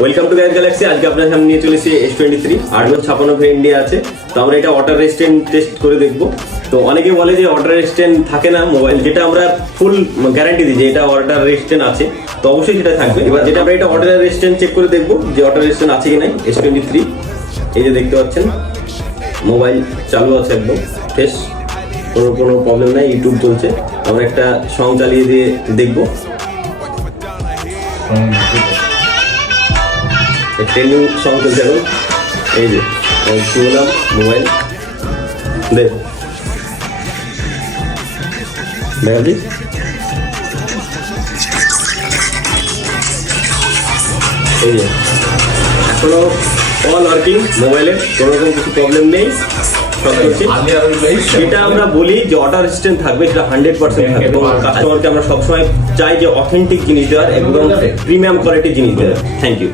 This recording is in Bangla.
Welcome to guide Galaxy. আজকে আপনার সামনে নিয়ে চলেছি S23 856 ভেরিয়েন্ট দিয়ে আছে। তো আমরা এটা ওয়াটার রেজিস্ট্যান্ট টেস্ট করে দেখবো। তো অনেকে বলে যে ওয়াটার রেজিস্ট্যান্ট থাকে না মোবাইল, যেটা আমরা ফুল গ্যারান্টি দিই যে এটা ওয়াটার রেজিস্ট্যান্ট আছে। তো অবশ্যই সেটা থাকবে। এবার যেটা আমরা এটা ওয়াটার রেজিস্ট্যান্ট চেক করে দেখবো যে ওয়াটার রেজিস্ট্যান্ট আছে কি নাই। S23 এই যে দেখতে পাচ্ছেন মোবাইল চালু আছে একদম ফ্রেশ, কোনো প্রবলেম নাই, ইউটিউব চলছে। আমরা একটা সং চালিয়ে দিয়ে দেখবো। ট্রেন্ডিং সং চলছে এখন। এই যে কি বললাম, মোবাইল দেখ দেখাচ্ছি। এই যে এখনো অল ওয়ার্কিং, মোবাইলের কোনো রকম কিছু প্রবলেম নেই, সব চলছে। সেটা আমরা বলি যে ওয়াটার রেজিস্ট্যান্ট থাকবে, সেটা 100% থাকবে। এবং কাস্টমারকে আমরা সবসময় চাই যে অথেন্টিক জিনিস দেওয়ার, একদম প্রিমিয়াম কোয়ালিটির জিনিস দেওয়ার। Thank you.